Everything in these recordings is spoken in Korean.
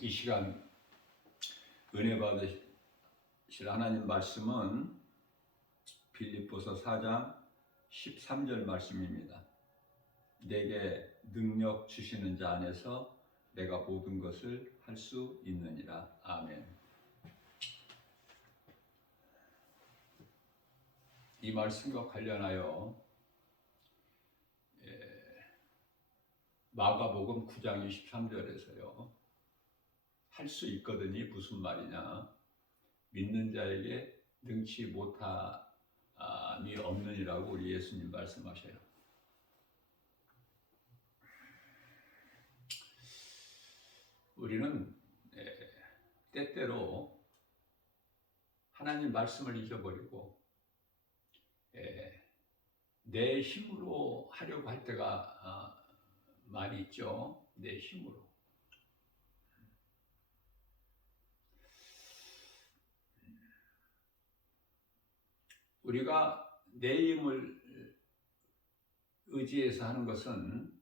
이 시간 은혜 받으실 하나님 말씀은 빌립보서 4장 13절 말씀입니다. 내게 능력 주시는 자 안에서 내가 모든 것을 할 수 있느니라. 아멘. 이 말씀과 관련하여 마가복음 9장 23절에서요. 할 수 있거든이 무슨 말이냐? 믿는 자에게 능치 못함이 없느니라고 우리 예수님 말씀하셔요. 우리는 때때로 하나님 말씀을 잊어버리고 내 힘으로 하려고 할 때가 많이 있죠. 내 힘으로. 우리가 내 힘을 의지해서 하는 것은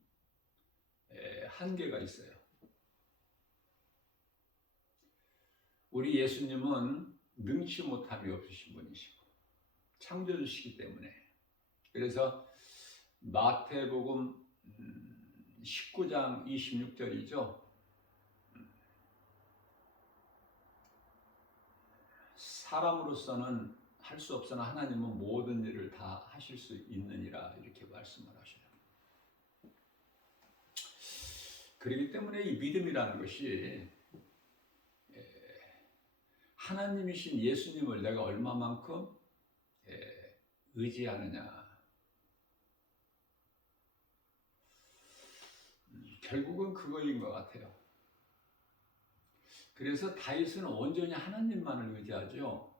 한계가 있어요. 우리 예수님은 능치 못함이 없으신 분이시고 창조주시기 때문에, 그래서 마태복음 19장 26절이죠. 사람으로서는 할 수 없으나 하나님은 모든 일을 다 하실 수 있느니라, 이렇게 말씀을 하셔요. 그렇기 때문에 이 믿음이라는 것이 하나님이신 예수님을 내가 얼마만큼 의지하느냐, 결국은 그거인 것 같아요. 그래서 다윗은 온전히 하나님만을 의지하죠.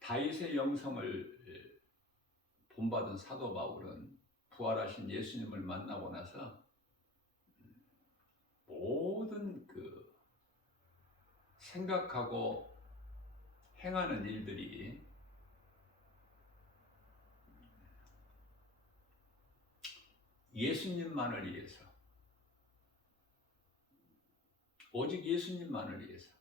다윗의 영성을 본받은 사도 바울은 부활하신 예수님을 만나고 나서 모든 그 생각하고 행하는 일들이 예수님만을 위해서, 오직 예수님만을 위해서.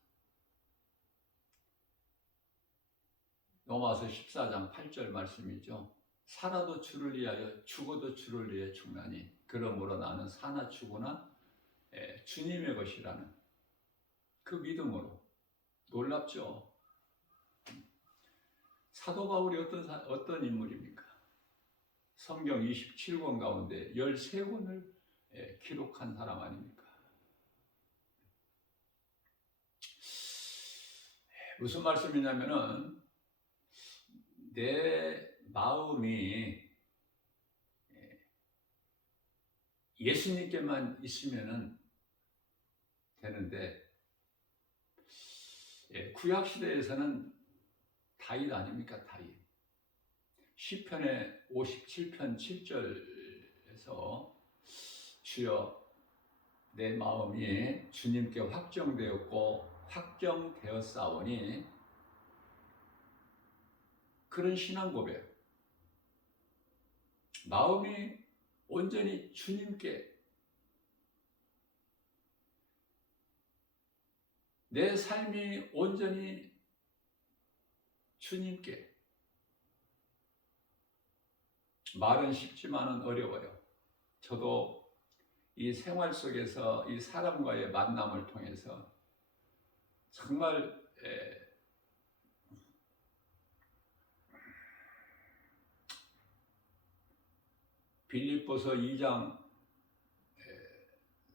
로마서 14장 8절 말씀이죠. 살아도 주를 위하여 죽어도 주를 위해 죽나니 그러므로 나는 사나 죽으나 주님의 것이라는 그 믿음으로. 놀랍죠? 사도 바울이 어떤 인물입니까? 성경 27권 가운데 13권을 기록한 사람 아닙니까? 무슨 말씀이냐면은 내 마음이 예수님께만 있으면 되는데, 구약 시대에서는 다윗 아닙니까? 다윗. 시편의 57편 7절에서 주여 내 마음이 주님께 확정되었고 확정되었사오니, 그런 신앙 고백. 마음이 온전히 주님께, 내 삶이 온전히 주님께. 말은 쉽지만은 어려워요. 저도 이 생활 속에서 이 사람과의 만남을 통해서 정말 빌립보서 2장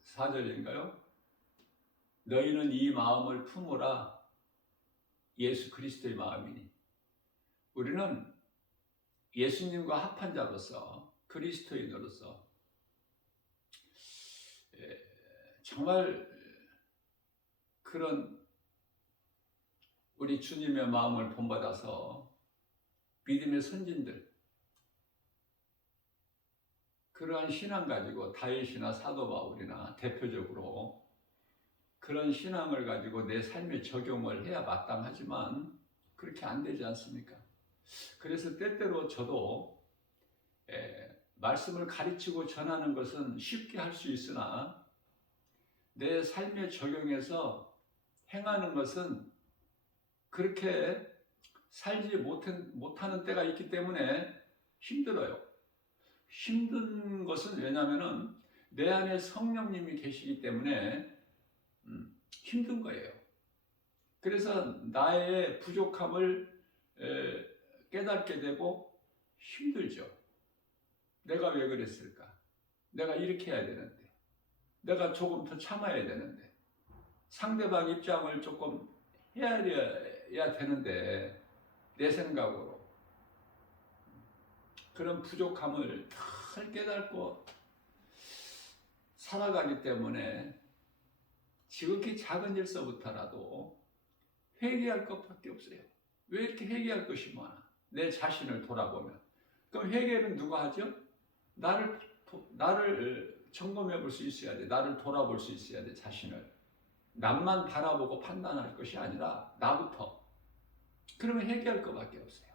4절인가요? 너희는 이 마음을 품으라, 예수 그리스도의 마음이니. 우리는 예수님과 합한 자로서, 그리스도인으로서 정말 그런 우리 주님의 마음을 본받아서 믿음의 선진들, 그러한 신앙 가지고 다윗이나 사도 바울이나 대표적으로 그런 신앙을 가지고 내 삶에 적용을 해야 마땅하지만 그렇게 안 되지 않습니까? 그래서 때때로 저도 말씀을 가르치고 전하는 것은 쉽게 할 수 있으나 내 삶에 적용해서 행하는 것은 그렇게 살지 못하는 때가 있기 때문에 힘들어요. 힘든 것은 왜냐하면 내 안에 성령님이 계시기 때문에 힘든 거예요. 그래서 나의 부족함을 깨닫게 되고 힘들죠. 내가 왜 그랬을까? 내가 이렇게 해야 되는데, 내가 조금 더 참아야 되는데, 상대방 입장을 조금 헤아려야 되는데, 내 생각으로 그런 부족함을 잘 깨닫고 살아가기 때문에 지극히 작은 일서부터라도 회개할 것밖에 없어요. 왜 이렇게 회개할 것이 많아? 내 자신을 돌아보면. 그럼 회개는 누가 하죠? 나를 점검해 볼 수 있어야 돼. 나를 돌아볼 수 있어야 돼. 자신을. 남만 바라보고 판단할 것이 아니라 나부터. 그러면 회개할 것밖에 없어요.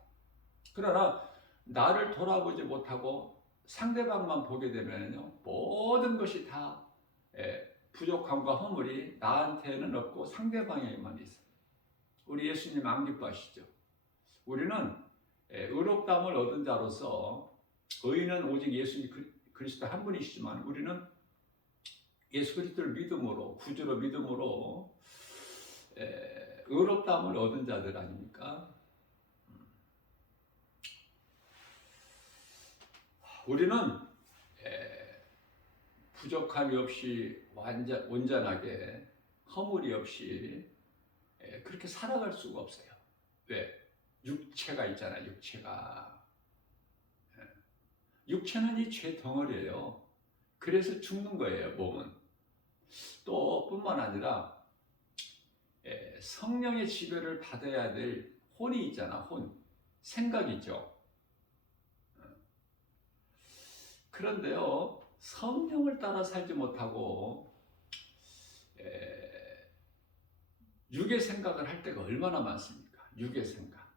그러나 나를 돌아보지 못하고 상대방만 보게 되면요, 모든 것이 다 부족함과 허물이 나한테는 없고 상대방에게만 있어요. 우리 예수님 안 기뻐하시죠? 우리는 의롭다함을 얻은 자로서, 의인은 오직 예수 그리스도 한 분이시지만 우리는 예수 그리스도를 믿음으로, 구주로 믿음으로 의롭다함을 얻은 자들 아닙니까? 우리는 부족함이 없이 온전하게 허물이 없이 그렇게 살아갈 수가 없어요. 왜? 육체가 있잖아요. 육체는 이 죄 덩어리예요. 그래서 죽는 거예요. 몸은. 또 뿐만 아니라 성령의 지배를 받아야 될 혼이 있잖아. 혼. 생각이죠. 그런데요, 성령을 따라 살지 못하고 육의 생각을 할 때가 얼마나 많습니까? 육의 생각.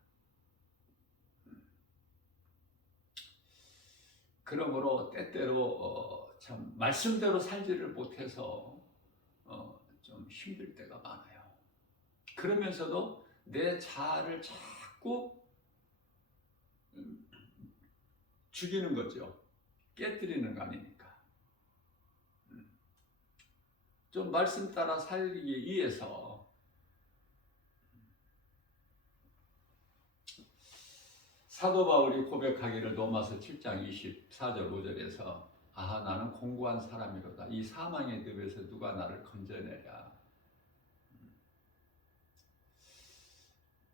그러므로 때때로 참 말씀대로 살지를 못해서 좀 힘들 때가 많아요. 그러면서도 내 자아를 자꾸 죽이는 거죠. 깨뜨리는 거 아닙니까? 좀 말씀 따라 살기 위해서 사도 바울이 고백하기를 로마서 7장 24절 5절에서 나는 공고한 사람이로다. 이 사망의 늪에서 누가 나를 건져내랴.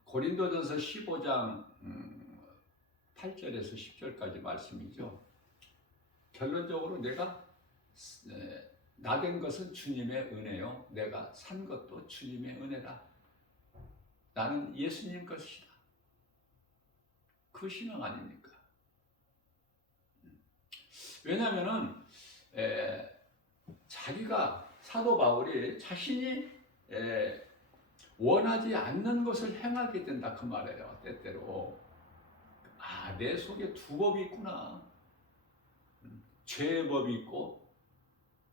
고린도전서 15장 8절에서 10절까지 말씀이죠. 결론적으로 내가 나된 것은 주님의 은혜요. 내가 산 것도 주님의 은혜다. 나는 예수님 것이다. 그 신앙 아닙니까? 왜냐하면은 자기가 사도 바울이 자신이 원하지 않는 것을 행하게 된다 그 말이에요. 때때로 내 속에 두 법이 있구나. 죄의 법이 있고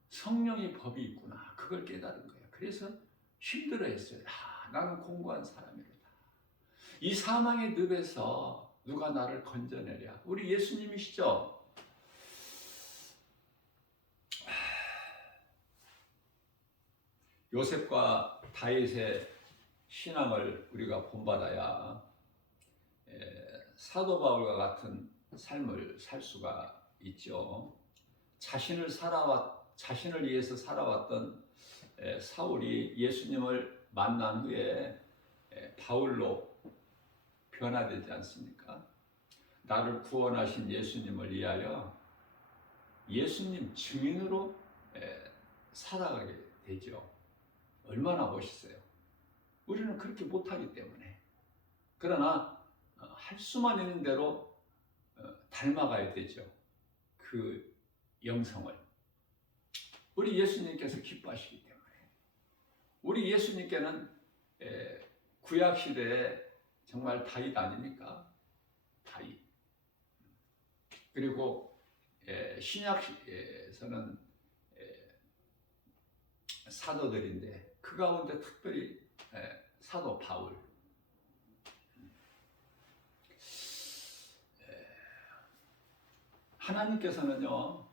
성령의 법이 있구나. 그걸 깨달은 거예요. 그래서 힘들어했어요. 나는 공고한 사람이로다. 이 사망의 늪에서 누가 나를 건져내랴. 우리 예수님이시죠? 요셉과 다윗의 신앙을 우리가 본받아야 사도 바울과 같은 삶을 살 수가 있죠. 자신을 위해서 살아왔던 사울이 예수님을 만난 후에 바울로 변화되지 않습니까? 나를 구원하신 예수님을 위하여 예수님 증인으로 살아가게 되죠. 얼마나 멋있어요. 우리는 그렇게 못하기 때문에. 그러나 할 수만 있는 대로 닮아가야 되죠. 그 영성을. 우리 예수님께서 기뻐하시기 때문에. 우리 예수님께는 구약시대에 정말 다윗 아닙니까? 다윗. 그리고 신약에서는 사도들인데 그 가운데 특별히 사도 바울, 하나님께서는요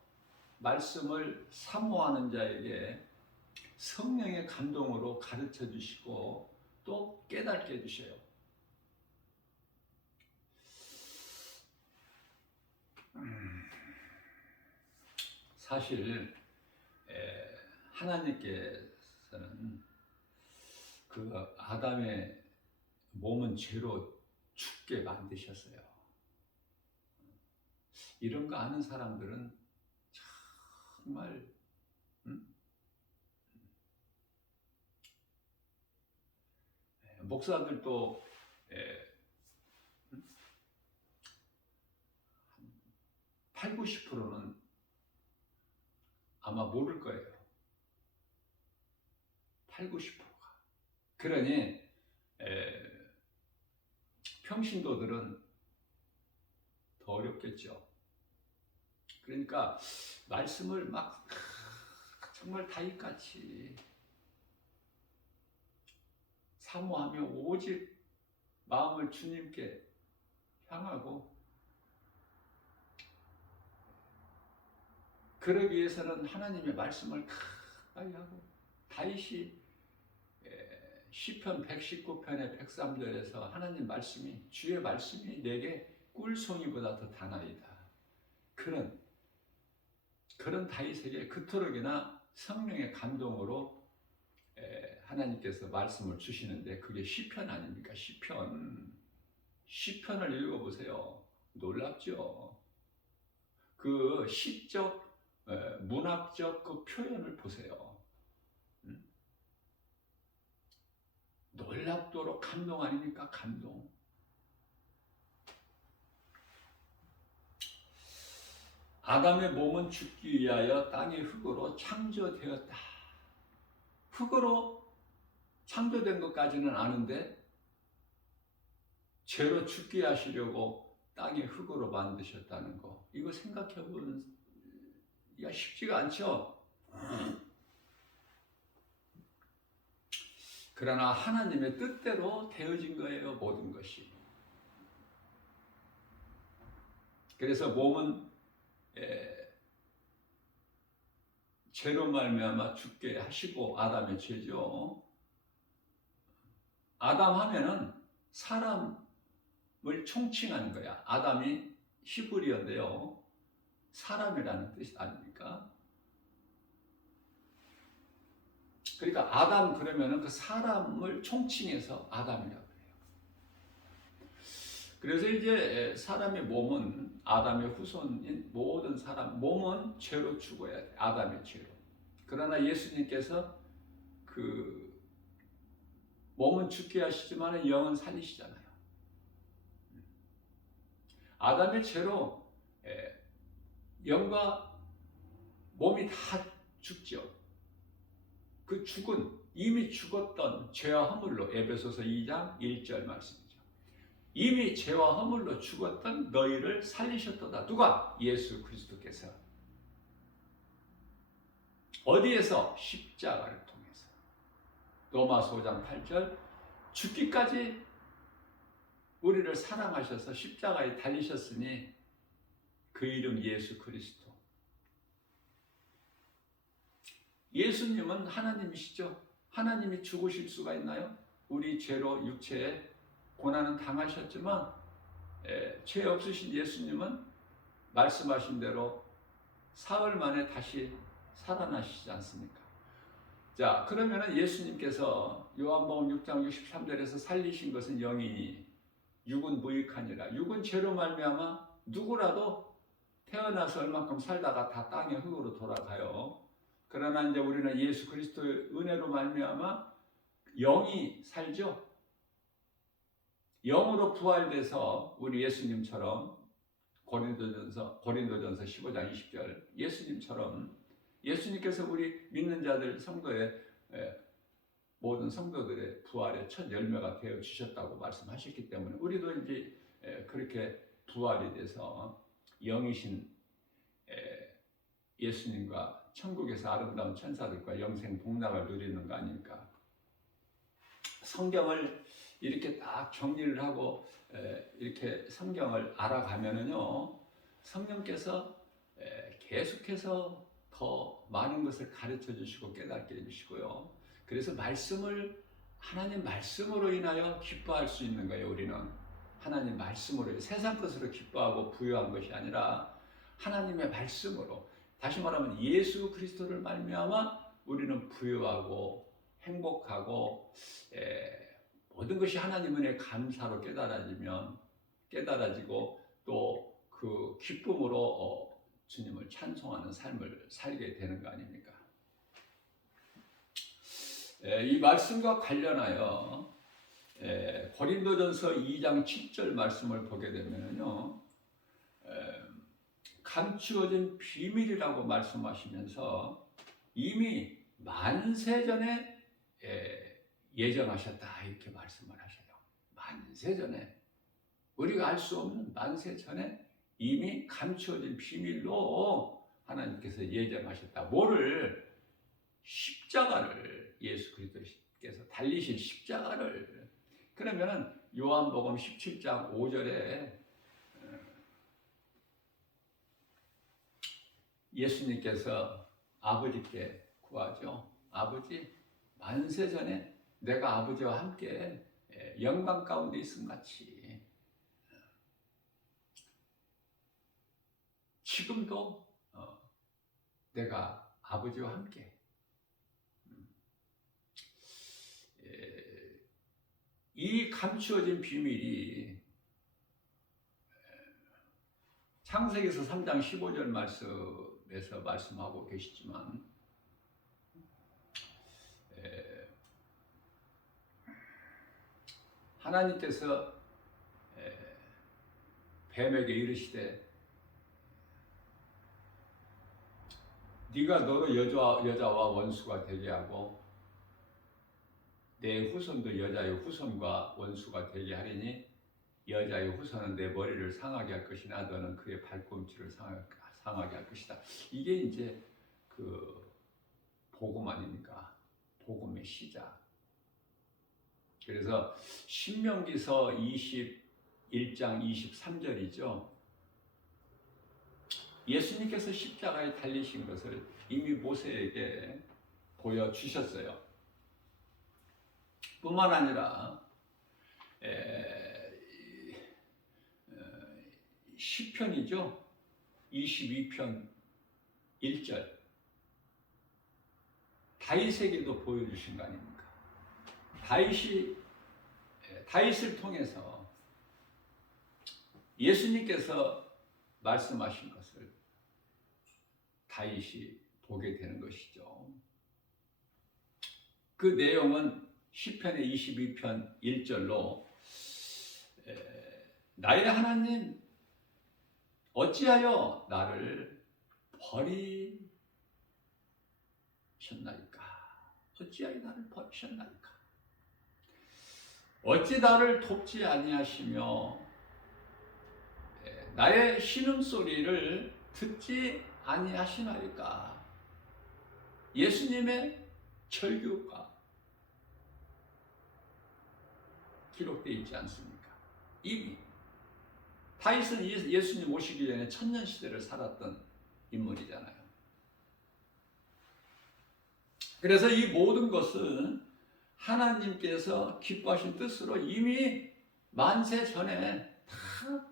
말씀을 사모하는 자에게 성령의 감동으로 가르쳐 주시고 또 깨닫게 해주셔요. 사실 하나님께서는 그 아담의 몸은 죄로 죽게 만드셨어요. 이런 거 아는 사람들은 정말 목사들도 8, 90%는 아마 모를 거예요. 8, 90%가. 그러니 평신도들은 더 어렵겠죠. 그러니까 말씀을 막 정말 다윗같이 사모하며 오직 마음을 주님께 향하고, 그러기 위해서는 하나님의 말씀을 가까이 하고, 다윗이 시편 119편의 103절에서 하나님 말씀이, 주의 말씀이 내게 꿀송이보다 더 다나이다. 그런 다윗에게 그토록이나 성령의 감동으로 하나님께서 말씀을 주시는데, 그게 시편 아닙니까? 시편을 읽어보세요. 놀랍죠? 그 시적, 문학적 그 표현을 보세요. 놀랍도록 감동 아닙니까? 감동. 아담의 몸은 죽기 위하여 땅의 흙으로 창조되었다. 흙으로 창조된 것까지는 아는데 죄로 죽게 하시려고 땅의 흙으로 만드셨다는 거, 이거 생각해보면 쉽지가 않죠. 그러나 하나님의 뜻대로 되어진 거예요, 모든 것이. 그래서 몸은 죄로 말미암아 죽게 하시고, 아담의 죄죠. 아담 하면은 사람을 총칭하는 거야. 아담이 히브리어인데요, 사람이라는 뜻 아닙니까? 그러니까 아담 그러면은 그 사람을 총칭해서 아담이라고 해요. 그래서 이제 사람의 몸은, 아담의 후손인 모든 사람 몸은 죄로 죽어야 돼. 아담의 죄로. 그러나 예수님께서 그 몸은 죽게 하시지만 영은 살리시잖아요. 아담의 죄로 영과 몸이 다 죽죠. 그 이미 죽었던 죄와 허물로, 에베소서 2장 1절 말씀이죠. 이미 죄와 허물로 죽었던 너희를 살리셨도다. 누가? 예수 그리스도께서. 어디에서? 십자가를 통해서. 로마서 5장 8절, 죽기까지 우리를 사랑하셔서 십자가에 달리셨으니 그 이름 예수 그리스도. 예수님은 하나님이시죠. 하나님이 죽으실 수가 있나요? 우리 죄로 육체에 고난은 당하셨지만 죄 없으신 예수님은 말씀하신 대로 사흘 만에 다시 살아나시지 않습니까? 자, 그러면 예수님께서 요한복음 6장 63절에서 살리신 것은 영이니 육은 무익하니라. 육은 죄로 말미암아 누구라도 태어나서 얼만큼 살다가 다 땅의 흙으로 돌아가요. 그러나 이제 우리는 예수 그리스도의 은혜로 말미암아 영이 살죠. 영으로 부활돼서 우리 예수님처럼, 고린도전서 15장 20절, 예수님처럼, 예수님께서 우리 믿는 자들 성도의 모든 성도들의 부활의 첫 열매가 되어 주셨다고 말씀하셨기 때문에 우리도 이제 그렇게 부활이 돼서 영이신 예수님과 천국에서 아름다운 천사들과 영생 복락을 누리는 거 아닙니까? 성경을 이렇게 딱 정리를 하고 이렇게 성경을 알아가면은요, 성령께서 계속해서 더 많은 것을 가르쳐 주시고 깨닫게 해주시고요. 그래서 하나님 말씀으로 인하여 기뻐할 수 있는 거예요. 우리는 하나님 말씀으로, 세상 것으로 기뻐하고 부유한 것이 아니라 하나님의 말씀으로, 다시 말하면 예수 그리스도를 말미암아 우리는 부유하고 행복하고 모든 것이 하나님 은혜의 감사로 깨달아지고 또 그 기쁨으로 주님을 찬송하는 삶을 살게 되는 거 아닙니까? 이 말씀과 관련하여 고린도전서 2장 7절 말씀을 보게 되면요, 감추어진 비밀이라고 말씀하시면서 이미 만세전에 예정하셨다 이렇게 말씀을 하셔요. 만세전에, 우리가 알 수 없는 만세전에 이미 감추어진 비밀로 하나님께서 예정하셨다. 뭐를? 십자가를, 예수 그리스도께서 달리신 십자가를. 그러면은 요한복음 17장 5절에 예수님께서 아버지께 구하죠. 아버지, 만세전에 내가 아버지와 함께 영광 가운데 있음 같이 지금도 내가 아버지와 함께 이 감추어진 비밀이 창세기서 3장 15절 말씀에서 말씀하고 계시지만 하나님께서 뱀에게 이르시되 네가 너로 여자와 원수가 되게 하고 내 후손도 여자의 후손과 원수가 되게 하리니 여자의 후손은 내 머리를 상하게 할 것이나 너는 그의 발꿈치를 상하게 할 것이다. 이게 이제 그 복음 아닙니까? 복음의 시작. 그래서 신명기서 21장 23절이죠. 예수님께서 십자가에 달리신 것을 이미 모세에게 보여주셨어요. 뿐만 아니라 시편이죠. 22편 1절 다윗에게도 보여주신 거 아닙니까? 다윗을 통해서 예수님께서 말씀하신 것을 다윗이 보게 되는 것이죠. 그 내용은 시편의 22편 1절로 나의 하나님 어찌하여 나를 버리셨나이까? 어찌하여 나를 버리셨나이까? 어찌 나를 돕지 아니하시며 나의 신음소리를 듣지 아니하시나이까? 예수님의 절규가 기록되어 있지 않습니까? 이미 다윗은 예수님 오시기 전에 천년시대를 살았던 인물이잖아요. 그래서 이 모든 것은 하나님께서 기뻐하신 뜻으로 이미 만세 전에 다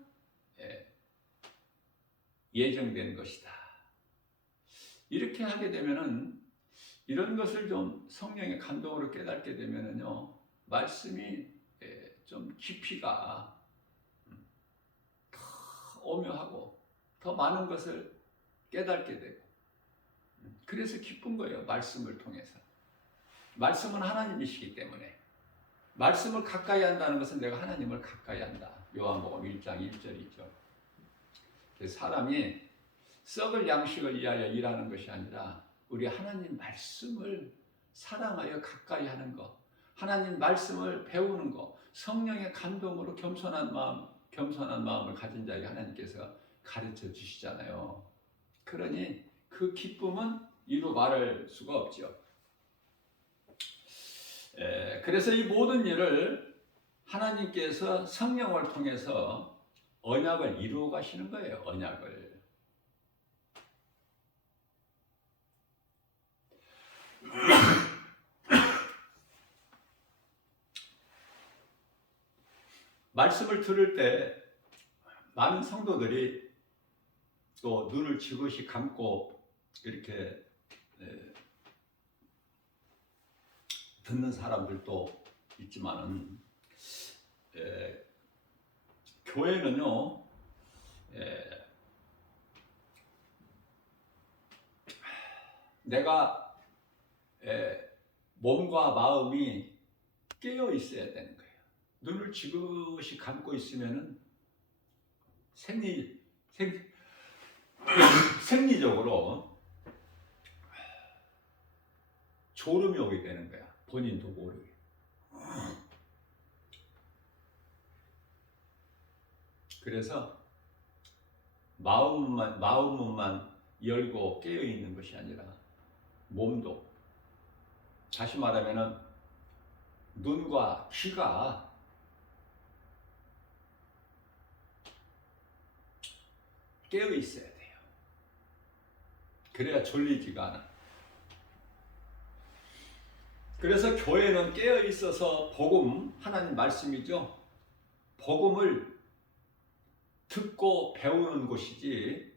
예정된 것이다. 이렇게 하게 되면은, 이런 것을 좀 성령의 감동으로 깨닫게 되면은요, 말씀이 좀 깊이가 더 오묘하고 더 많은 것을 깨닫게 되고, 그래서 기쁜 거예요. 말씀을 통해서. 말씀은 하나님이시기 때문에. 말씀을 가까이 한다는 것은 내가 하나님을 가까이 한다. 요한복음 1장 1절이죠. 사람이 썩을 양식을 위하여 일하는 것이 아니라 우리 하나님 말씀을 사랑하여 가까이 하는 것, 하나님 말씀을 배우는 것, 성령의 감동으로 겸손한 마음을 가진 자에게 하나님께서 가르쳐 주시잖아요. 그러니 그 기쁨은 이루 말할 수가 없죠. 그래서 이 모든 일을 하나님께서 성령을 통해서 언약을 이루어 가시는 거예요. 언약을. 말씀을 들을 때 많은 성도들이 또 눈을 지그시 감고 이렇게 듣는 사람들도 있지만은 교회는요 내가 몸과 마음이 깨어 있어야 되는 거예요. 눈을 지그시 감고 있으면은 생리적으로 졸음이 오게 되는 거야. 본인도 모르게. 그래서 마음만 열고 깨어 있는 것이 아니라 몸도, 다시 말하면은 눈과 귀가 깨어 있어야 돼요. 그래야 졸리지가 않아. 그래서 교회는 깨어 있어서 복음, 하나님 말씀이죠. 복음을 듣고 배우는 곳이지,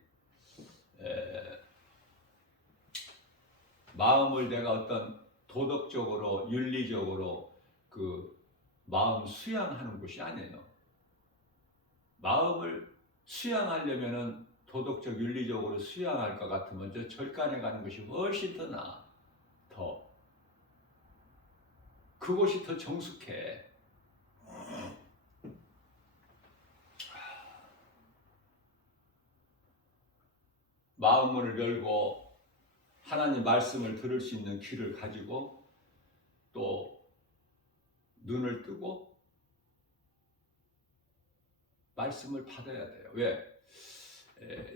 마음을 내가 어떤 도덕적으로, 윤리적으로 그 마음 수양하는 곳이 아니에요. 마음을 수양하려면은 도덕적, 윤리적으로 수양할 것 같으면 저 절간에 가는 것이 훨씬 더 나아. 더. 그곳이 더 정숙해. 마음을 열고 하나님 말씀을 들을 수 있는 귀를 가지고 또 눈을 뜨고 말씀을 받아야 돼요. 왜?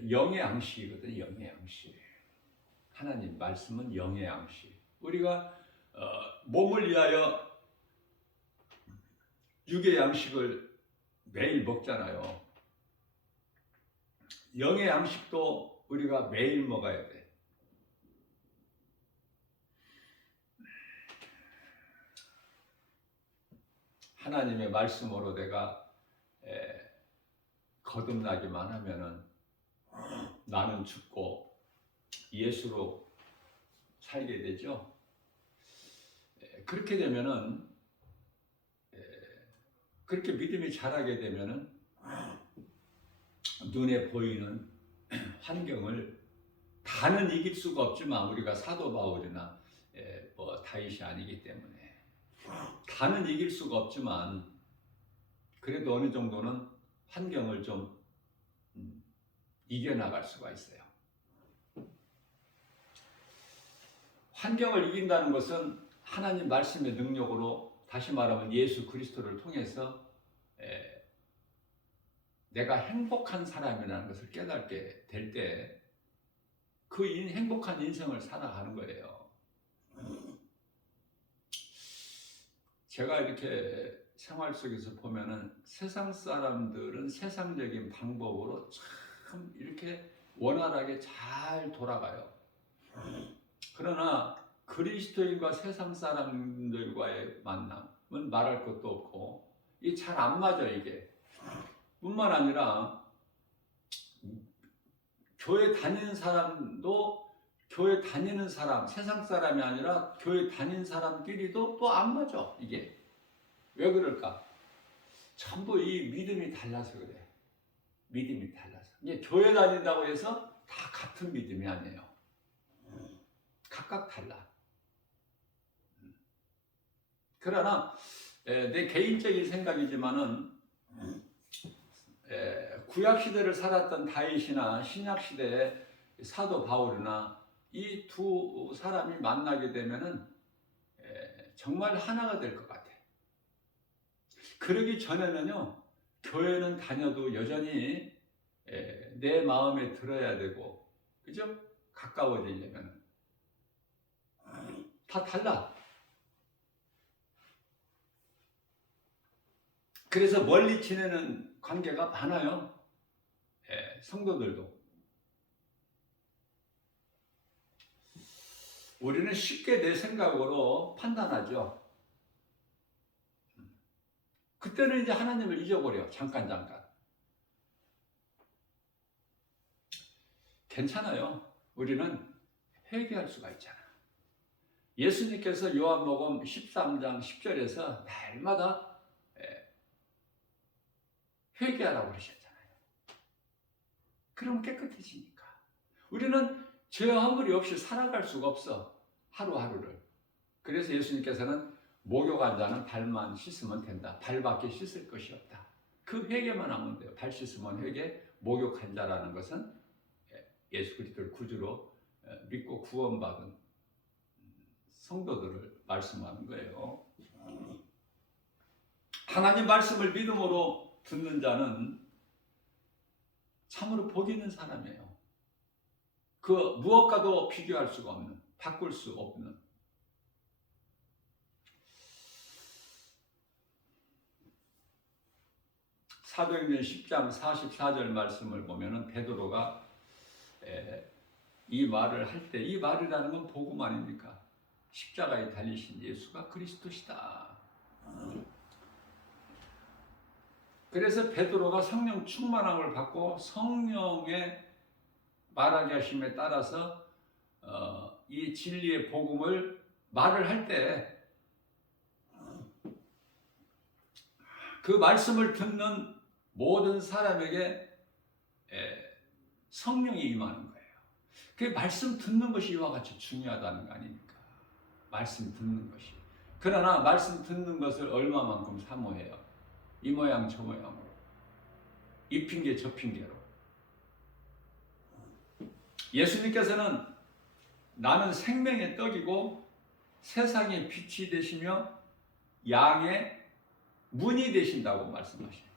영의 양식이거든요. 영의 양식. 하나님 말씀은 영의 양식. 우리가 몸을 위하여 육의 양식을 매일 먹잖아요. 영의 양식도 우리가 매일 먹어야 돼. 하나님의 말씀으로 내가 거듭나기만 하면은 나는 죽고 예수로 살게 되죠. 그렇게 되면은, 그렇게 믿음이 자라게 되면은 눈에 보이는 환경을 다는 이길 수가 없지만, 우리가 사도 바울이나 다윗이 아니기 때문에 다는 이길 수가 없지만, 그래도 어느 정도는 환경을 좀 이겨나갈 수가 있어요. 환경을 이긴다는 것은 하나님 말씀의 능력으로, 다시 말하면 예수 그리스도를 통해서 내가 행복한 사람이라는 것을 깨닫게 될 때 그 행복한 인생을 살아가는 거예요. 제가 이렇게 생활 속에서 보면은 세상 사람들은 세상적인 방법으로 참 이렇게 원활하게 잘 돌아가요. 그러나 그리스도인과 세상 사람들과의 만남은 말할 것도 없고, 이게 잘 안 맞아. 이게 뿐만 아니라 교회 다니는 사람도, 교회 다니는 사람, 세상 사람이 아니라 교회 다니는 사람끼리도 또 안 맞아. 이게 왜 그럴까? 전부 이 믿음이 달라서 그래. 믿음이 달라서. 이게 교회 다닌다고 해서 다 같은 믿음이 아니에요. 각각 달라. 그러나 내 개인적인 생각이지만은 구약 시대를 살았던 다윗이나 신약 시대의 사도 바울이나 이 두 사람이 만나게 되면은 정말 하나가 될 것 같아. 그러기 전에는요, 교회는 다녀도 여전히 내 마음에 들어야 되고, 그죠? 가까워지려면. 다 달라. 그래서 멀리 지내는 관계가 많아요. 예, 성도들도. 우리는 쉽게 내 생각으로 판단하죠. 그때는 이제 하나님을 잊어버려. 잠깐. 괜찮아요. 우리는 회개할 수가 있잖아. 예수님께서 요한복음 13장 10절에서 날마다 회개하라고 그러셨잖아요. 그러면 깨끗해지니까. 우리는 죄 허물이 없이 살아갈 수가 없어. 하루하루를. 그래서 예수님께서는 목욕한 자는 발만 씻으면 된다. 발밖에 씻을 것이 없다. 그 회개만 하면 돼요. 발 씻으면 회개, 목욕한 자라는 것은 예수 그리스도를 구주로 믿고 구원받은 성도들을 말씀하는 거예요. 하나님 말씀을 믿음으로 듣는 자는 참으로 복 있는 사람이에요. 그 무엇과도 비교할 수가 없는, 바꿀 수 없는. 사도행전 10장 44절 말씀을 보면은 베드로가 이 말을 할 때, 이 말이라는 건 복음 아닙니까? 십자가에 달리신 예수가 그리스도시다. 그래서 베드로가 성령 충만함을 받고 성령의 말하게 하심에 따라서 이 진리의 복음을 말을 할 때 그 말씀을 듣는 모든 사람에게 성령이 임하는 거예요. 그 말씀 듣는 것이 이와 같이 중요하다는 거 아닙니까? 말씀 듣는 것이. 그러나 말씀 듣는 것을 얼마만큼 사모해요? 이 모양 저 모양으로. 이 핑계 저 핑계로. 예수님께서는 나는 생명의 떡이고 세상의 빛이 되시며 양의 문이 되신다고 말씀하셔요.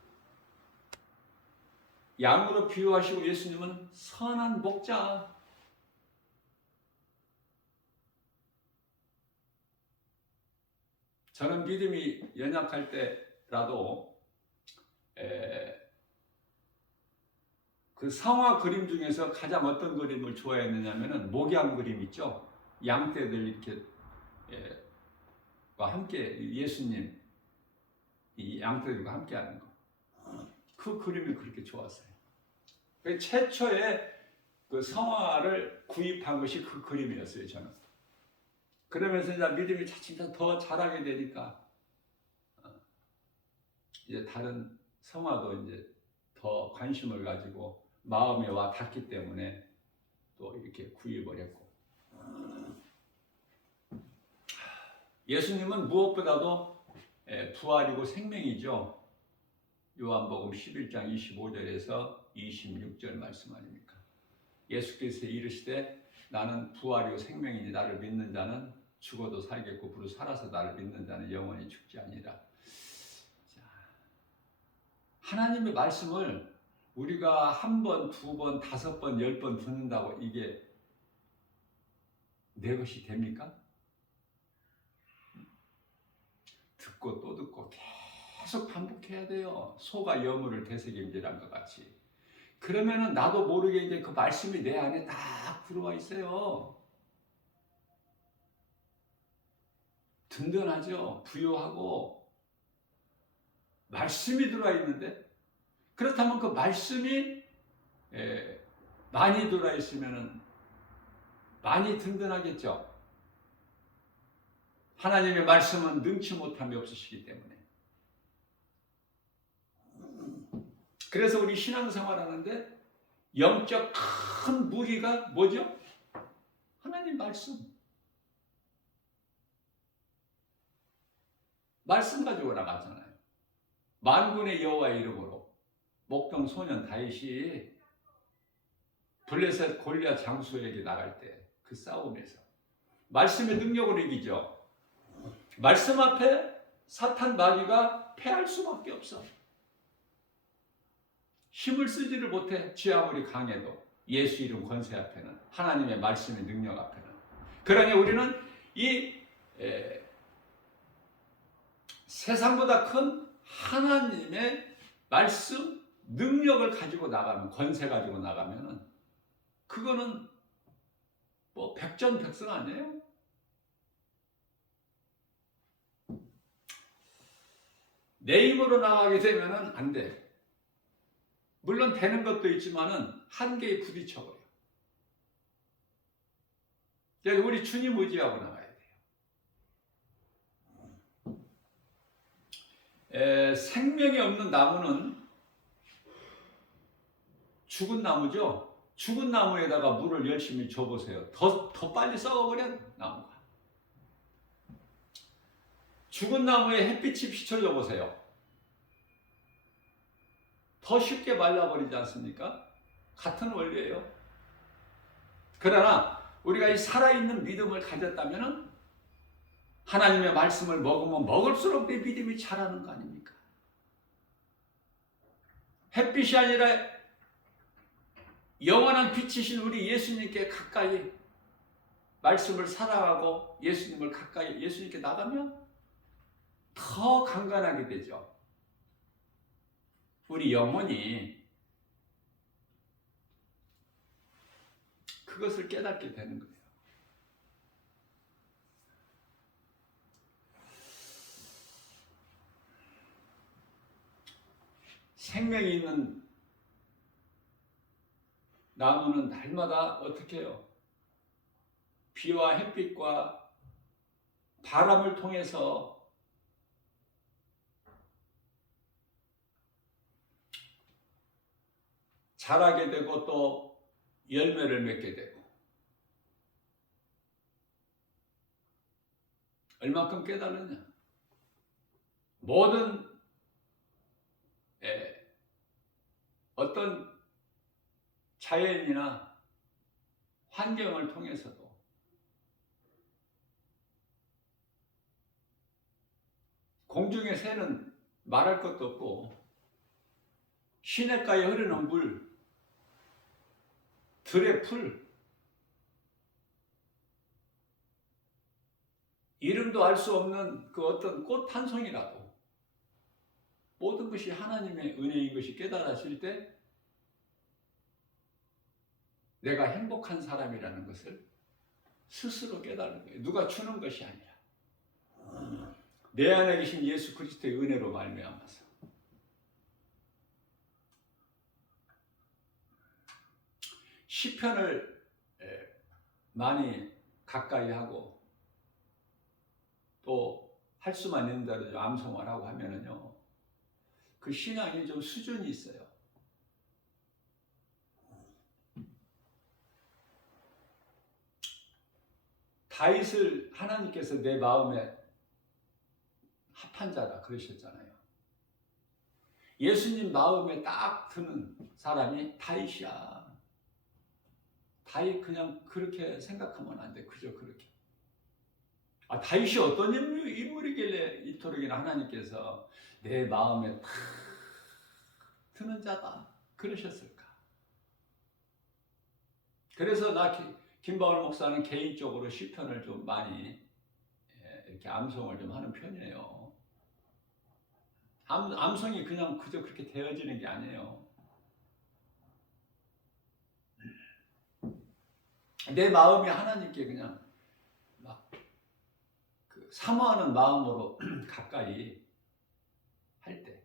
양으로 비유하시고 예수님은 선한 목자. 저는 믿음이 연약할 때라도 그 성화 그림 중에서 가장 어떤 그림을 좋아했느냐면은 목양 그림 있죠. 양떼들 이렇게 함께 예수님 이 양떼들과 함께하는 거. 그 그림이 그렇게 좋았어요. 최초의 그 성화를 구입한 것이 그 그림이었어요, 저는. 그러면서 이제 믿음이 차츰 더 자라게 되니까 이제 다른 성화도 이제 더 관심을 가지고 마음에 와 닿기 때문에 또 이렇게 구입을 했고. 예수님은 무엇보다도 부활이고 생명이죠. 요한복음 11장 25절에서 26절 말씀 아닙니까? 예수께서 이르시되 나는 부활이요 생명이니 나를 믿는 자는 죽어도 살겠고 부르 살아서 나를 믿는 자는 영원히 죽지 아니라. 자, 하나님의 말씀을 우리가 한 번, 두 번, 다섯 번, 10번 듣는다고 이게 내 것이 됩니까? 듣고 또 듣고 계속 반복해야 돼요. 소가 여물을 되새김질한 것 같이. 그러면은 나도 모르게 이제 그 말씀이 내 안에 딱 들어와 있어요. 든든하죠. 부유하고 말씀이 들어와 있는데 그렇다면 그 말씀이 많이 들어와 있으면은 많이 든든하겠죠. 하나님의 말씀은 능치 못함이 없으시기 때문에. 그래서 우리 신앙생활 하는데 영적 큰 무기가 뭐죠? 하나님 말씀. 말씀 가지고 나가잖아요. 만군의 여호와의 이름으로 목동 소년 다윗이 블레셋 골리앗 장수에게 나갈 때 그 싸움에서 말씀의 능력으로 이기죠. 말씀 앞에 사탄 마귀가 패할 수밖에 없어. 힘을 쓰지를 못해. 지 아무리 강해도 예수 이름 권세 앞에는, 하나님의 말씀의 능력 앞에는. 그러니 우리는 이 세상보다 큰 하나님의 말씀, 능력을 가지고 나가면, 권세 가지고 나가면은 그거는 뭐 백전백승 아니에요? 내 힘으로 나가게 되면은 안 돼. 물론 되는 것도 있지만은 한계에 부딪혀버려. 그래서 우리 주님 의지하고 나가야 돼요. 생명이 없는 나무는 죽은 나무죠. 죽은 나무에다가 물을 열심히 줘보세요. 더 빨리 썩어버려, 나무가. 죽은 나무에 햇빛이 비춰줘 보세요. 더 쉽게 말라버리지 않습니까? 같은 원리예요. 그러나 우리가 이 살아있는 믿음을 가졌다면 하나님의 말씀을 먹으면 먹을수록 내 믿음이 자라는 거 아닙니까? 햇빛이 아니라 영원한 빛이신 우리 예수님께 가까이 말씀을 살아가고 예수님을 가까이 예수님께 나가면 더 강건하게 되죠. 우리 영혼이 그것을 깨닫게 되는 거예요. 생명이 있는 나무는 날마다 어떻게 해요? 비와 햇빛과 바람을 통해서 자라게 되고 또 열매를 맺게 되고 얼마큼 깨달았냐? 모든 어떤 자연이나 환경을 통해서도 공중의 새는 말할 것도 없고 시냇가에 흐르는 물, 들의 풀, 이름도 알 수 없는 그 어떤 꽃 한 송이라도 모든 것이 하나님의 은혜인 것이 깨달아질 때 내가 행복한 사람이라는 것을 스스로 깨달는 거예요. 누가 주는 것이 아니라 내 안에 계신 예수 그리스도의 은혜로 말미암아서. 시편을 많이 가까이 하고 또 할 수만 있는 대로 암송을 하고 하면은요, 그 신앙이 좀 수준이 있어요. 다윗을 하나님께서 내 마음에 합한 자다 그러셨잖아요. 예수님 마음에 딱 드는 사람이 다윗이야. 다윗 그냥 그렇게 생각하면 안 돼. 그저 그렇게. 다윗이 어떤 인물이길래 이토록이나 하나님께서 내 마음에 딱 드는 자다 그러셨을까? 그래서 김바울 목사는 개인적으로 시편을 좀 많이 이렇게 암송을 좀 하는 편이에요. 암송이 그냥 그저 그렇게 되어지는 게 아니에요. 내 마음이 하나님께 그냥 막 사모하는 마음으로 가까이 할 때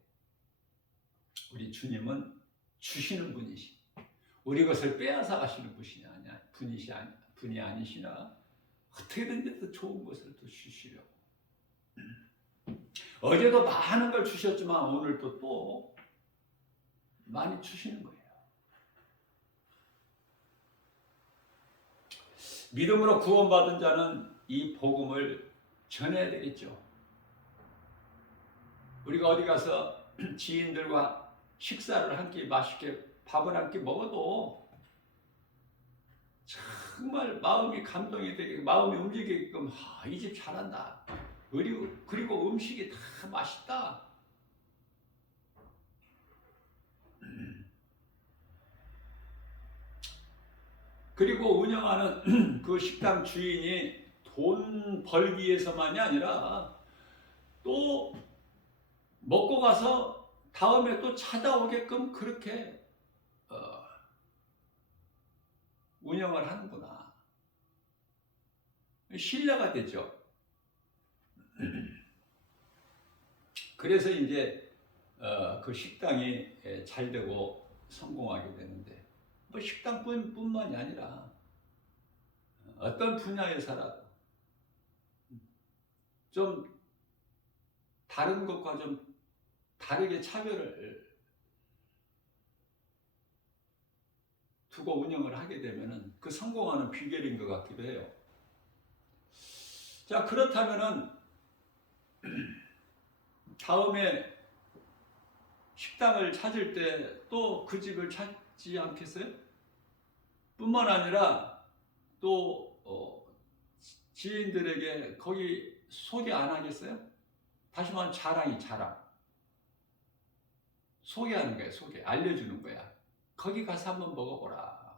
우리 주님은 주시는 분이시. 우리 것을 빼앗아 가시는 분이 아니시나 어떻게든지 더 좋은 것을 또 주시려고. 어제도 많은 걸 주셨지만 오늘도 또 많이 주시는 거예요. 믿음으로 구원받은 자는 이 복음을 전해야 되겠죠. 우리가 어디 가서 지인들과 식사를 한 끼 맛있게 밥을 한 끼 먹어도 정말 마음이 감동이 되게 마음이 움직이게끔 이 집 잘한다. 그리고 음식이 다 맛있다. 그리고 운영하는 그 식당 주인이 돈 벌기 위해서만이 아니라 또 먹고 가서 다음에 또 찾아오게끔 그렇게 운영을 하는구나. 신뢰가 되죠. 그래서 이제 그 식당이 잘 되고 성공하게 되는데, 뭐 식당뿐만이 아니라 어떤 분야에서라도 좀 다른 것과 좀 다르게 차별을 두고 운영을 하게 되면은 그 성공하는 비결인 것 같기도 해요. 자, 그렇다면은 다음에 식당을 찾을 때 또 그 집을 찾지 않겠어요? 뿐만 아니라 또 지인들에게 거기 소개 안 하겠어요? 다시 말하면 자랑. 소개하는 거예요. 알려주는 거야. 거기 가서 한번 먹어보라.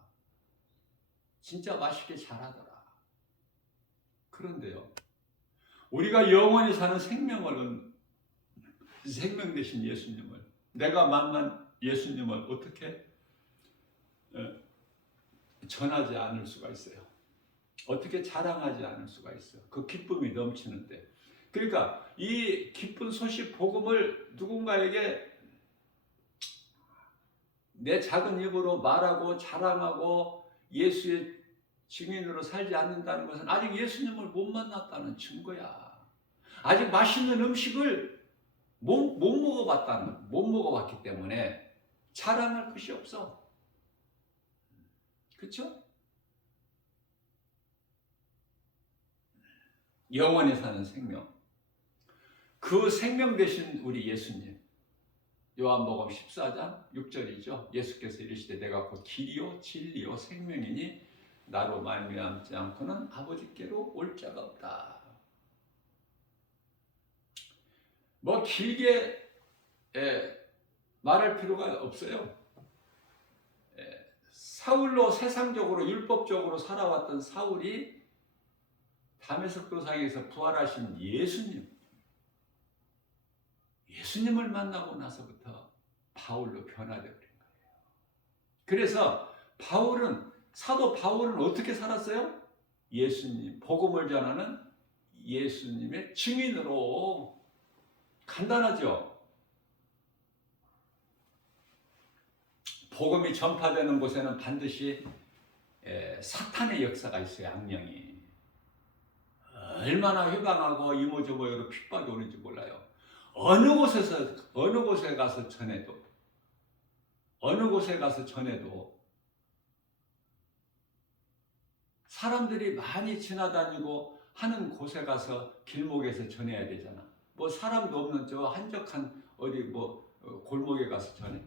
진짜 맛있게 잘하더라. 그런데요, 우리가 영원히 사는 생명 대신 예수님을, 내가 만난 예수님을 어떻게 전하지 않을 수가 있어요? 어떻게 자랑하지 않을 수가 있어요? 그 기쁨이 넘치는데. 그러니까 이 기쁜 소식 복음을 누군가에게 내 작은 입으로 말하고 자랑하고 예수의 증인으로 살지 않는다는 것은 아직 예수님을 못 만났다는 증거야. 아직 맛있는 음식을 못 먹어봤기 때문에 자랑할 것이 없어. 그렇죠? 영원히 사는 생명. 그 생명 되신 우리 예수님. 요한복음 14장 6절이죠. 예수께서 이르시되 내가 곧 길이요 진리요 생명이니 나로 말미암지 않고는 아버지께로 올 자가 없다. 뭐 길게 말할 필요가 없어요. 사울로 세상적으로 율법적으로 살아왔던 사울이 다메섹 도상에서 부활하신 예수님을 만나고 나서부터 바울로 변화되어 버린 거예요. 그래서 사도 바울은 어떻게 살았어요? 예수님, 복음을 전하는 예수님의 증인으로. 간단하죠? 복음이 전파되는 곳에는 반드시 사탄의 역사가 있어요. 악령이 얼마나 회방하고 이모저모로 핍박이 오는지 몰라요. 어느 곳에 가서 전해도 사람들이 많이 지나다니고 하는 곳에 가서 길목에서 전해야 되잖아. 뭐 사람도 없는 저 한적한 어디 골목에 가서 전해.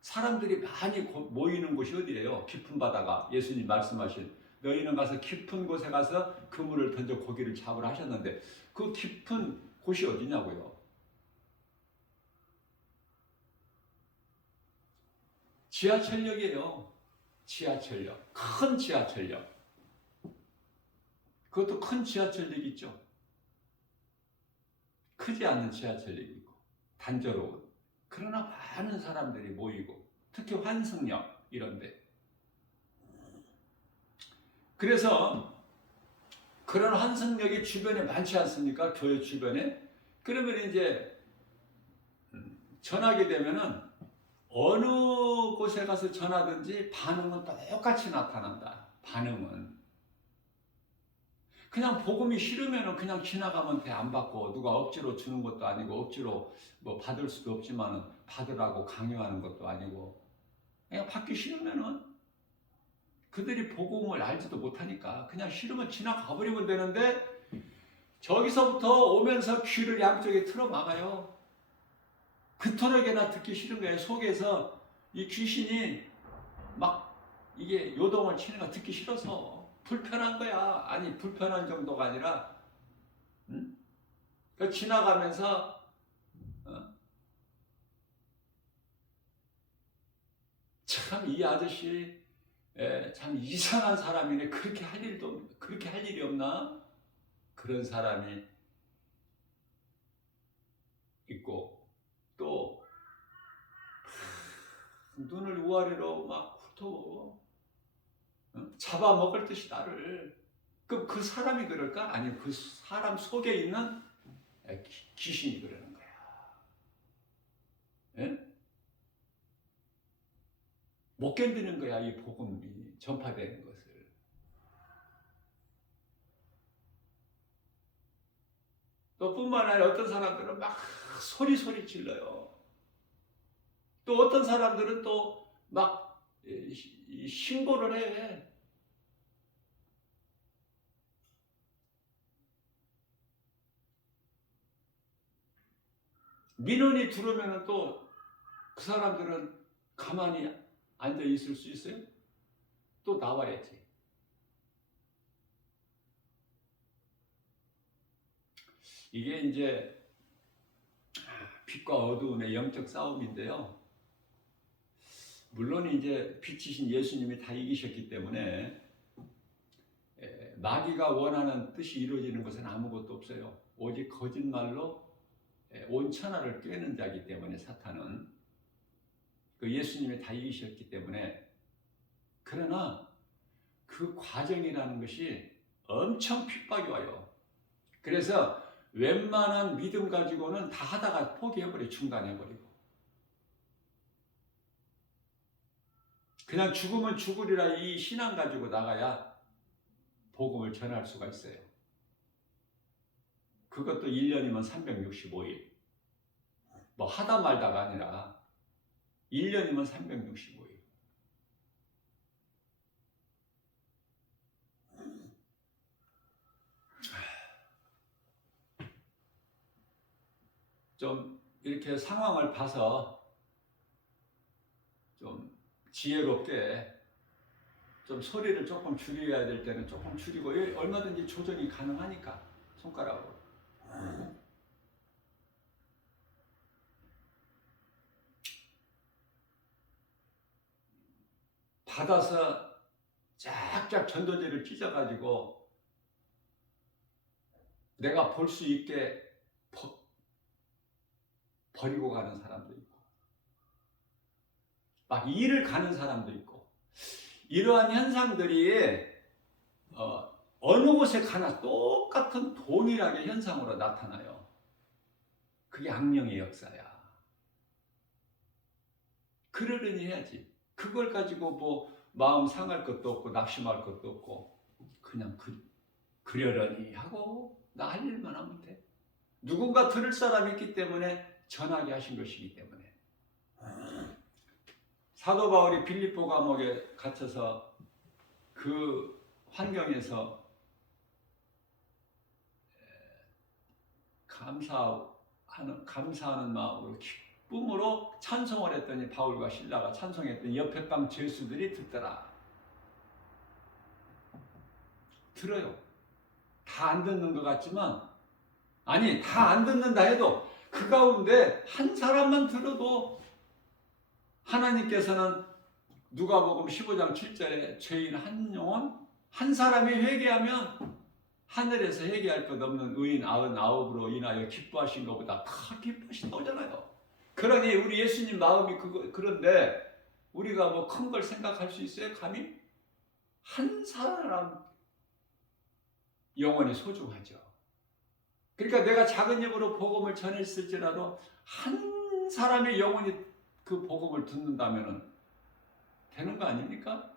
사람들이 많이 모이는 곳이 어디예요? 깊은 바다가. 예수님 말씀하신 너희는 가서 깊은 곳에 가서 그물을 던져 고기를 잡으라 하셨는데 그 깊은 곳이 어디냐고요? 지하철역이에요. 지하철역. 큰 지하철역. 그것도 큰 지하철역이 있죠. 크지 않은 지하철역이 있고 단조로운. 그러나 많은 사람들이 모이고 특히 환승역 이런데. 그래서 그런 환승역이 주변에 많지 않습니까? 교회 주변에. 그러면 이제 전하게 되면은 어느 곳에 가서 전하든지 반응은 똑같이 나타난다. 반응은. 그냥 복음이 싫으면 그냥 지나가면 돼. 안 받고. 누가 억지로 주는 것도 아니고 억지로 뭐 받을 수도 없지만 받으라고 강요하는 것도 아니고 그냥 받기 싫으면은 그들이 복음을 알지도 못하니까 그냥 싫으면 지나가 버리면 되는데 저기서부터 오면서 귀를 양쪽에 틀어 막아요. 그토록이나 듣기 싫은 거예요. 속에서 이 귀신이 막 이게 요동을 치는 거 듣기 싫어서 불편한 거야. 아니 불편한 정도가 아니라 지나가면서 참 이 아저씨 참 이상한 사람이네. 그렇게 할 일이 없나? 그런 사람이 있고, 또 눈을 우아래로 막 훑어 잡아먹을 듯이 나를. 그럼 그 사람이 그럴까? 아니면 그 사람 속에 있는 귀신이 그러는 거야. 예? 못 견디는 거야, 이 복음이 전파되는 것을. 또 뿐만 아니라 어떤 사람들은 막 소리 질러요. 또 어떤 사람들은 또 막 신고를 해. 민원이 들어오면 또 그 사람들은 가만히 앉아 있을 수 있어요? 또 나와야지. 이게 이제 빛과 어두움의 영적 싸움인데요. 물론 이제 빛이신 예수님이 다 이기셨기 때문에 마귀가 원하는 뜻이 이루어지는 것은 아무것도 없어요. 오직 거짓말로 온 천하를 꿰는 자이기 때문에, 사탄은 그 예수님이 다 이기셨기 때문에. 그러나 그 과정이라는 것이 엄청 핍박이 와요. 그래서 웬만한 믿음 가지고는 다 하다가 포기해버려, 중단해버리고. 그냥 죽으면 죽으리라 이 신앙 가지고 나가야 복음을 전할 수가 있어요. 그것도 1년이면 365일. 뭐 하다 말다가 아니라 1년이면 365일. 좀 이렇게 상황을 봐서 좀 지혜롭게 좀 소리를 조금 줄여야 될 때는 조금 줄이고, 얼마든지 조정이 가능하니까 손가락으로. 받아서 쫙쫙 전도제를 찢어가지고 내가 볼 수 있게 버리고 가는 사람도 있고, 막 일을 가는 사람도 있고. 이러한 현상들이 어느 곳에 가나 똑같은 동일하게 현상으로 나타나요. 그게 악령의 역사야. 그러려니 해야지. 그걸 가지고 뭐 마음 상할 것도 없고 낙심할 것도 없고, 그냥 그러려니 하고 나 할 일만 하면 돼. 누군가 들을 사람이 있기 때문에 전하게 하신 것이기 때문에. 사도 바울이 빌립보 감옥에 갇혀서 그 환경에서 감사하는 마음으로 기쁨으로 찬송을 했더니 바울과 실라가 찬송했더니 옆에 방 죄수들이 듣더라. 들어요. 다 안 듣는 것 같지만, 아니 다 안 듣는다 해도 그 가운데 한 사람만 들어도 하나님께서는 누가복음 15장 7절에 죄인 한 영혼 한 사람이 회개하면 하늘에서 회개할 것 없는 의인 99으로 인하여 기뻐하신 것보다 더 기뻐하신다 오잖아요. 그러니 우리 예수님 마음이 그런데 우리가 뭐 큰 걸 생각할 수 있어요? 감히? 한 사람 영혼이 소중하죠. 그러니까 내가 작은 입으로 복음을 전했을지라도 한 사람의 영혼이 그 복음을 듣는다면 되는 거 아닙니까?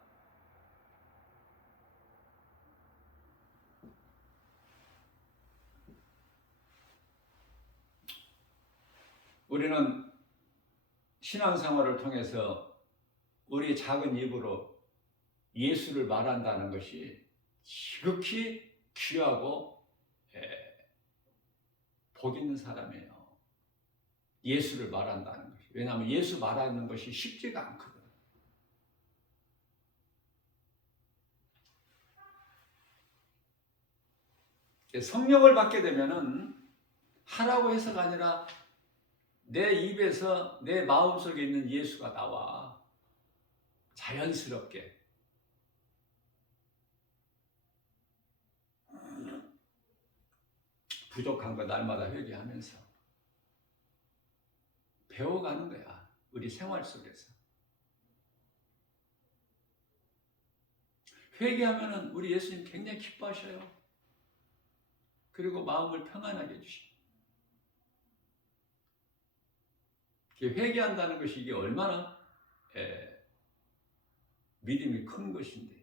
우리는 신앙생활을 통해서 우리 작은 입으로 예수를 말한다는 것이 지극히 귀하고 복 있는 사람이에요. 예수를 말한다는 것이. 왜냐하면 예수 말하는 것이 쉽지가 않거든. 성령을 받게 되면은 하라고 해서가 아니라 내 입에서 내 마음속에 있는 예수가 나와. 자연스럽게. 부족한 거 날마다 회개하면서 배워가는 거야. 우리 생활 속에서. 회개하면은 우리 예수님 굉장히 기뻐하셔요. 그리고 마음을 평안하게 해주시고. 회개한다는 것이 이게 얼마나 믿음이 큰 것인데.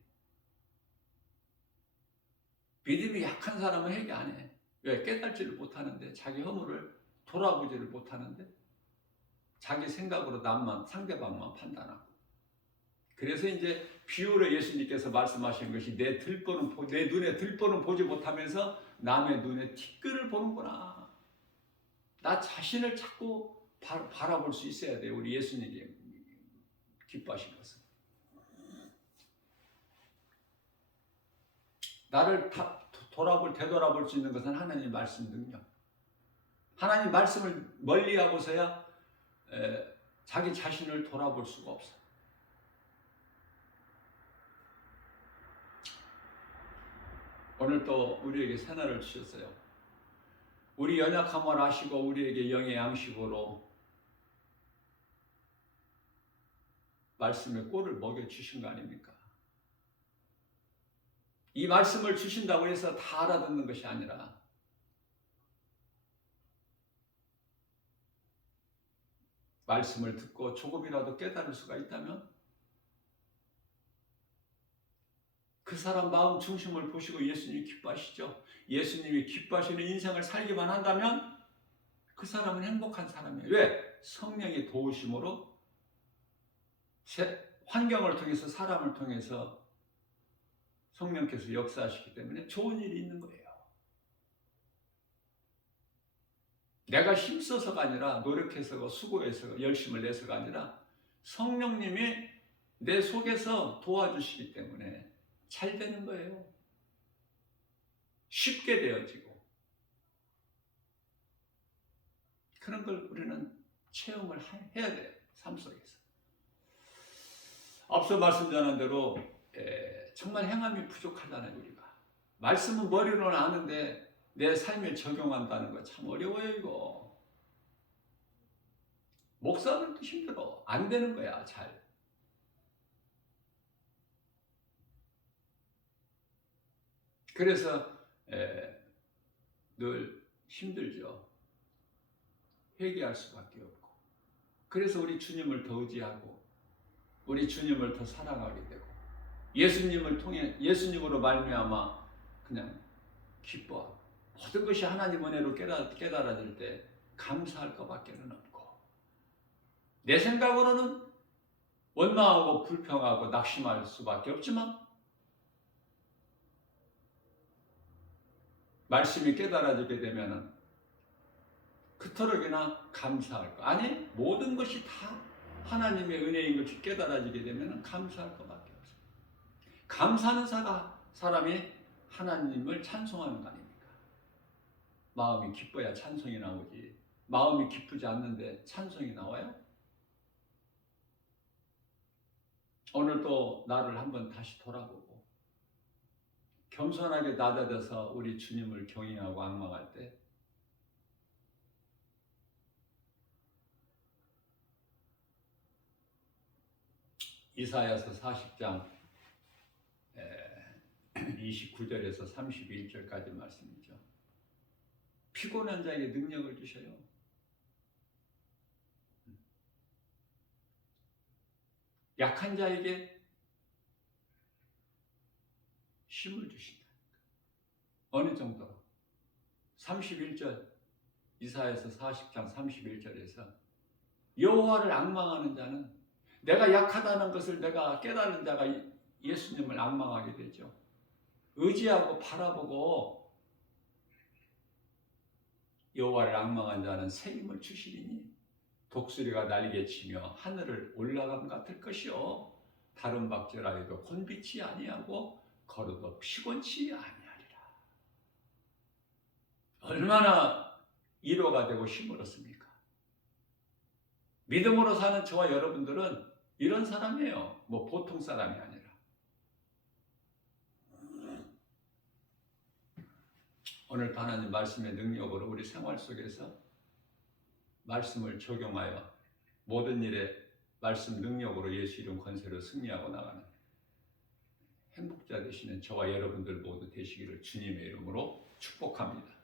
믿음이 약한 사람은 회개 안 해. 왜? 깨달지를 못하는데, 자기 허물을 돌아보지를 못하는데, 자기 생각으로 남만, 상대방만 판단하고. 그래서 이제 비유로 예수님께서 말씀하신 것이 내 눈에 들보는 보지 못하면서 남의 눈에 티끌을 보는구나. 나 자신을 자꾸 바라볼 수 있어야 돼요. 우리 예수님이 기뻐하신 것은. 나를 되돌아볼 수 있는 것은 하나님 말씀 능력. 하나님 말씀을 멀리하고서야 자기 자신을 돌아볼 수가 없어. 오늘 또 우리에게 새날을 주셨어요. 우리 연약함을 아시고 우리에게 영의 양식으로 말씀의 꼴을 먹여주신 거 아닙니까? 이 말씀을 주신다고 해서 다 알아듣는 것이 아니라 말씀을 듣고 조금이라도 깨달을 수가 있다면 그 사람 마음 중심을 보시고 예수님이 기뻐하시죠. 예수님이 기뻐하시는 인생을 살기만 한다면 그 사람은 행복한 사람이에요. 왜? 성령의 도우심으로 환경을 통해서, 사람을 통해서 성령께서 역사하시기 때문에 좋은 일이 있는 거예요. 내가 힘써서가 아니라, 노력해서, 수고해서, 열심을 내서가 아니라 성령님이 내 속에서 도와주시기 때문에 잘 되는 거예요. 쉽게 되어지고. 그런 걸 우리는 체험을 해야 돼요. 삶 속에서. 앞서 말씀드린 대로 정말 행함이 부족하잖아요. 우리가. 말씀은 머리로는 아는데 내 삶에 적용한다는 거 참 어려워요. 이거. 목사들도 힘들어. 안 되는 거야. 잘. 그래서 늘 힘들죠. 회개할 수밖에 없고. 그래서 우리 주님을 더 의지하고 우리 주님을 더 사랑하게 되고 예수님을 통해, 예수님으로 말미암아 그냥 기뻐하고 모든 것이 하나님 은혜로 깨달아질 때 감사할 것밖에는 없고, 내 생각으로는 원망하고 불평하고 낙심할 수밖에 없지만 말씀이 깨달아지게 되면은 그토록이나 감사할 것. 아니, 모든 것이 다 하나님의 은혜인 것이 깨달아지게 되면은 감사할 것밖에 없어요. 감사하는 사람이 하나님을 찬송하는 거 아닙니까? 마음이 기뻐야 찬송이 나오지. 마음이 기쁘지 않는데 찬송이 나와요? 오늘 또 나를 한번 다시 돌아보고 겸손하게 낮아져서 우리 주님을 경외하고 앙망할 때 이사야서 40장 29절에서 31절까지 말씀이죠. 피곤한 자에게 능력을 주셔요. 약한 자에게 힘을 주신다. 어느 정도로? 31절, 이사야서 40장 31절에서 여호와를 앙망하는 자는, 내가 약하다는 것을 내가 깨달은 자가 예수님을 앙망하게 되죠. 의지하고 바라보고 여호와를 앙망한 자는 새 힘을 주시리니 독수리가 날개치며 하늘을 올라감 같을 것이요 다른 박질하여도 곤비치 아니하고 걸어도 피곤치 아니하리라. 얼마나 위로가 되고 힘을 얻습니까? 믿음으로 사는 저와 여러분들은 이런 사람이에요. 뭐 보통 사람이 아니라. 오늘 하나님 말씀의 능력으로 우리 생활 속에서 말씀을 적용하여 모든 일에 말씀 능력으로 예수 이름 권세로 승리하고 나가는 행복자 되시는 저와 여러분들 모두 되시기를 주님의 이름으로 축복합니다.